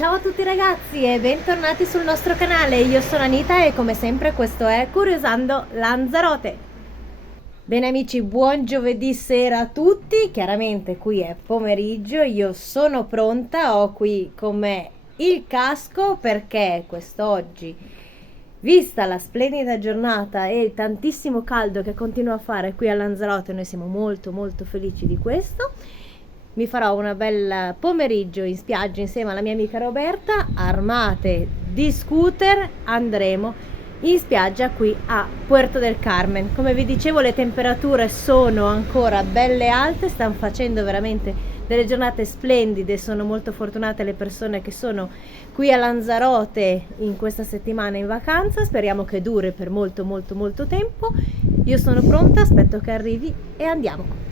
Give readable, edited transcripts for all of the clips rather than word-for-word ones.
Ciao a tutti ragazzi e bentornati sul nostro canale, io sono Anita e come sempre questo è Curiosando Lanzarote. Bene amici, buon giovedì sera a tutti, chiaramente qui è pomeriggio, io sono pronta, ho qui con me il casco perché quest'oggi, vista la splendida giornata e il tantissimo caldo che continua a fare qui a Lanzarote, noi siamo molto felici di questo. Mi farò una bella pomeriggio in spiaggia insieme alla mia amica Roberta, armate di scooter andremo in spiaggia qui a Puerto del Carmen. Come vi dicevo, le temperature sono ancora belle alte, stanno facendo veramente delle giornate splendide, sono molto fortunate le persone che sono qui a Lanzarote in questa settimana in vacanza, speriamo che duri per molto tempo. Io sono pronta, aspetto che arrivi e andiamo.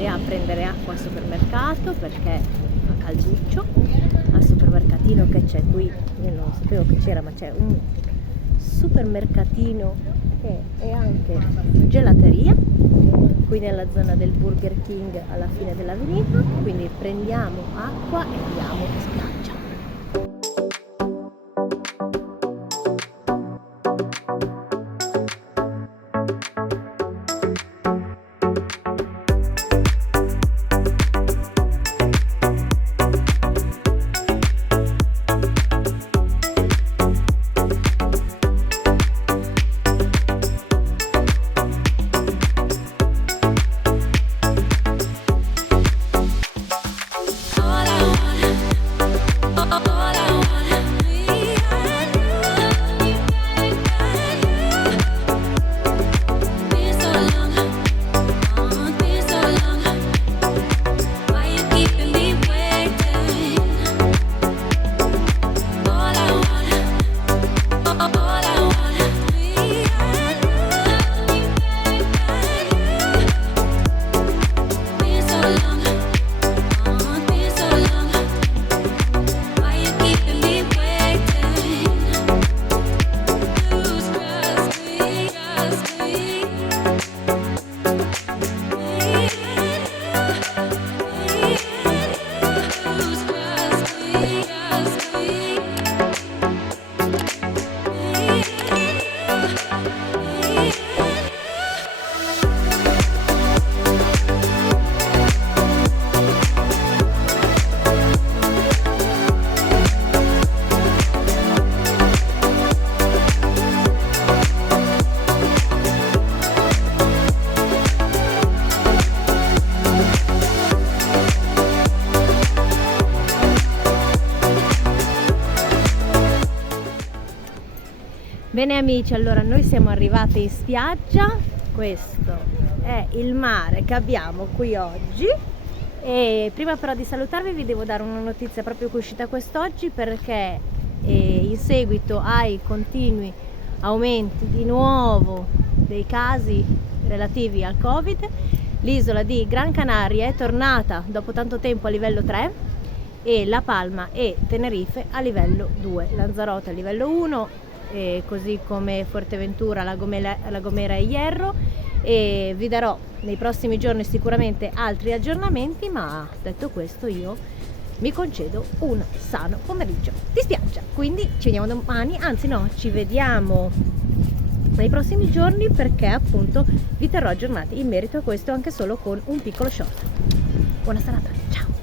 andare a prendere acqua al supermercato perché fa calduccio, al supermercatino che c'è qui, io non sapevo che c'era, ma c'è un supermercatino che è anche gelateria, qui nella zona del Burger King alla fine dell'avenida, quindi prendiamo acqua e andiamo in spiaggia. Bene amici, allora noi siamo arrivati in spiaggia, questo è il mare che abbiamo qui oggi e prima però di salutarvi vi devo dare una notizia proprio che è uscita quest'oggi, perché in seguito ai continui aumenti di nuovo dei casi relativi al Covid, l'isola di Gran Canaria è tornata dopo tanto tempo a livello 3 e La Palma e Tenerife a livello 2, Lanzarote a livello 1, così come Fuerteventura, La Gomera e Hierro, e vi darò nei prossimi giorni sicuramente altri aggiornamenti, ma detto questo io mi concedo un sano pomeriggio di spiaggia, quindi ci vediamo domani, anzi no, ci vediamo nei prossimi giorni, perché appunto vi terrò aggiornati in merito a questo anche solo con un piccolo short. Buona serata, ciao!